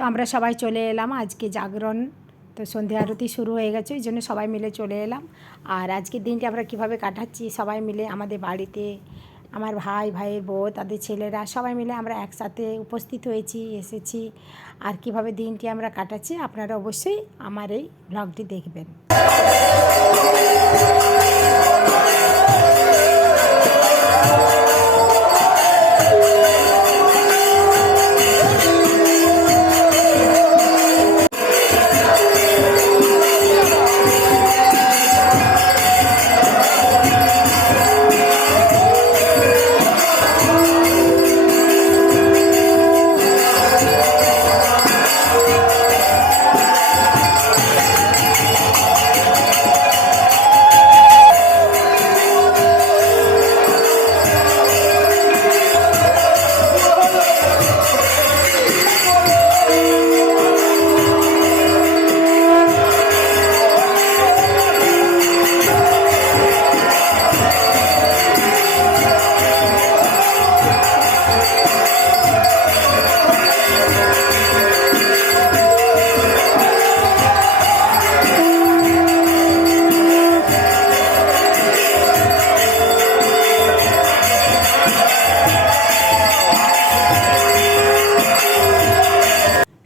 তো আমরা সবাই চলে এলাম আজকে জাগরণ, তো সন্ধ্যা আরতি শুরু হয়ে গেছে, ওই জন্য সবাই মিলে চলে এলাম। আর আজকের দিনটি আমরা কিভাবে কাটাচ্ছি সবাই মিলে আমাদের বাড়িতে, আমার ভাইয়ের বউ, তাদের ছেলেরা সবাই মিলে আমরা একসাথে উপস্থিত হয়েছি, এসেছি। আর কিভাবে দিনটি আমরা কাটাচ্ছি আপনারা অবশ্যই আমার এই ব্লগটি দেখবেন।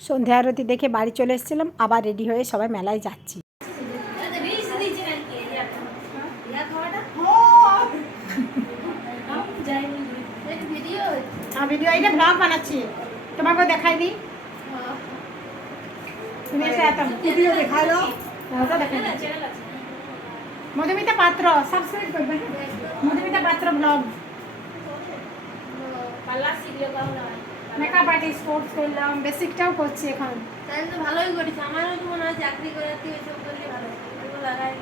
সন্ধ্যা আরতি দেখে বাড়ি চলে এসেছিলাম, আবার রেডি হয়ে সবাই মেলায় যাচ্ছি। ভিডিও এটা ব্লগ বানাচ্ছি, তোমাকে দেখাই দিই। তুমি এসে ভিডিও দেখাই দাও, ওটা দেখাই দাও। মধুমিতা পাত্র সাবস্ক্রাইব করবে, মধুমিতা পাত্র ব্লগ। মেকআপ আর্টিস্ট কোর্স করলাম, বেসিকটাও করছি এখন। তাহলে তো ভালোই করেছে, আমারও তো মনে হয় চাকরি করাতে এসব করলে ভালো, এগুলো লাগাই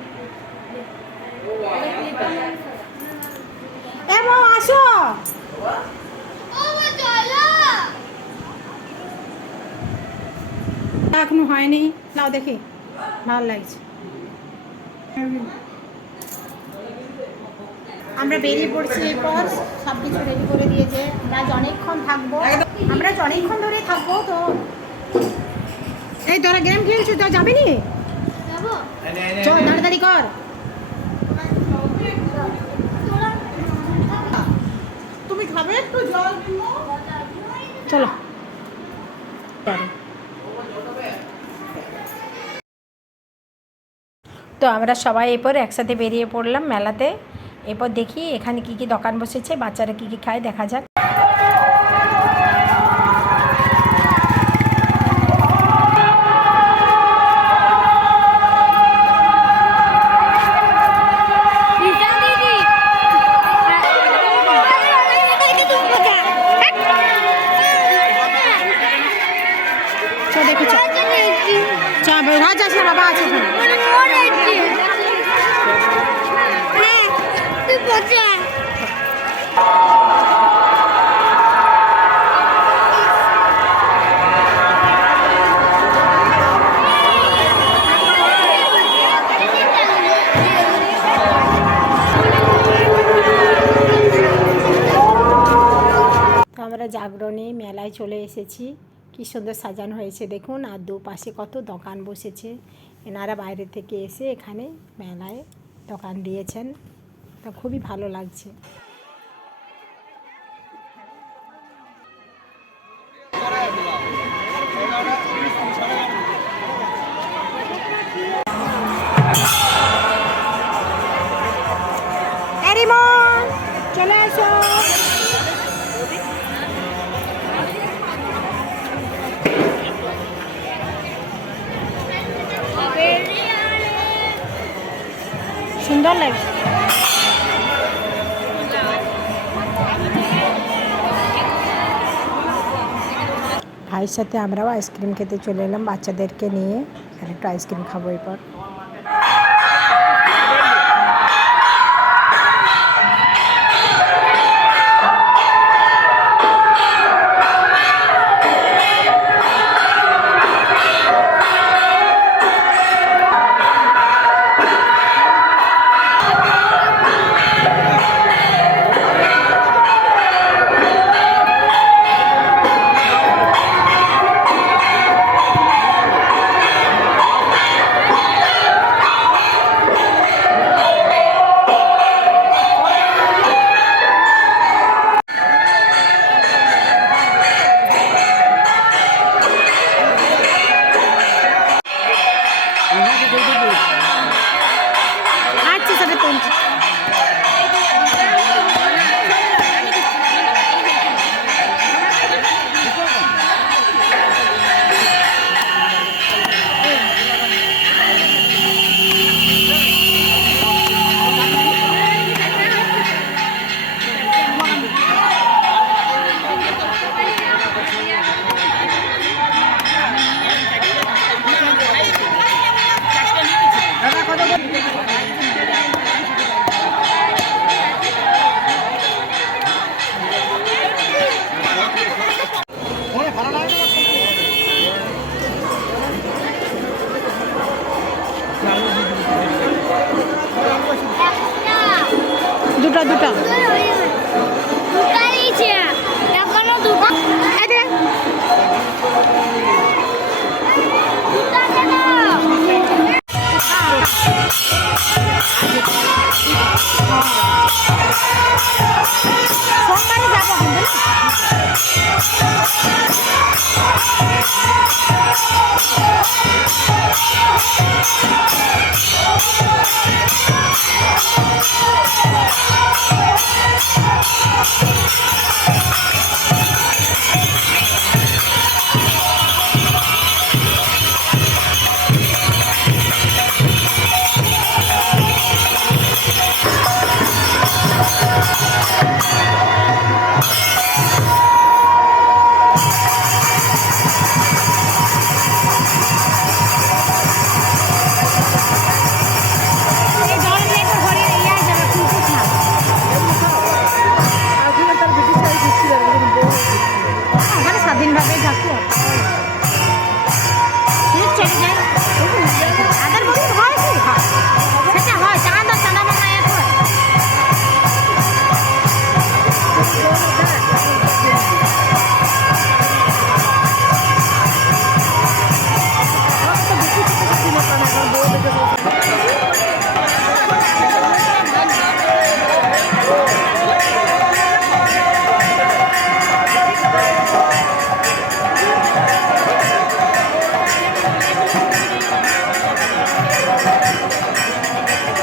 এমন আসো। এখনো হয়নি, নাও দেখি ভালো লাগছে। আমরা বেরিয়ে পড়ছি, এরপর সব কিছু রেডি করে দিয়েছে। আমরা অনেকক্ষণ থাকবো, আমরা অনেকক্ষণ ধরে থাকবো। তো এই তোরা গেম খেলছিস, তো যাবি নি? চল তাড়াতাড়ি কর। তুমি খাবে একটু জল? চলো। তো আমরা সবাই এরপর একসাথে বেরিয়ে পড়লাম মেলাতে। এরপর দেখি এখানে কি কি দোকান বসেছে, বাচ্চারা কি কি খায় দেখা যাক। দেখি ঘর যাস না, বাবা আছে। আমরা জাগরণে মেলায় চলে এসেছি, কি সুন্দর সাজানো হয়েছে দেখুন। আর দুপাশে কত দোকান বসেছে, এনারা বাইরে থেকে এসে এখানে মেলায় দোকান দিয়েছেন, তা খুবই ভালো লাগছে। চলে আসো। সুন্দর লাগছে। ভাইয়ের সাথে আমরাও আইসক্রিম খেতে চলে এলাম, বাচ্চাদেরকে নিয়ে। আর একটু আইসক্রিম খাবো এরপর। দুটো দুটাই চেয়ার এখনো দুটো দুটা কেন সোমবারে যাবো কিন্তু এই জল দিয়ে তো ঘরে ইয়ে যাবে ফুলকুচ না ওখানে স্বাধীনভাবে থাকো চলে যায় আদার বলি হয় কি হয় সেটা হয় চাঁদ আর চাঁদা মামা এক হয়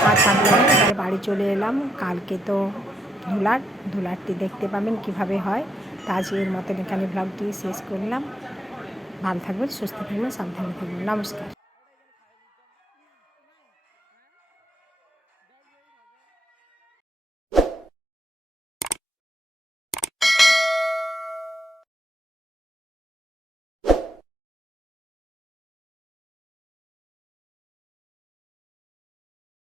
আর থাকলাম এবারে বাড়ি চলে এলাম কালকে তো ধুলারটি দেখতে পাবেন কিভাবে হয় তা আজকের মতন এখানে ব্লগটি শেষ করলাম ভালো থাকবেন সুস্থ থাকবেন সাবধানে থাকবেন নমস্কার।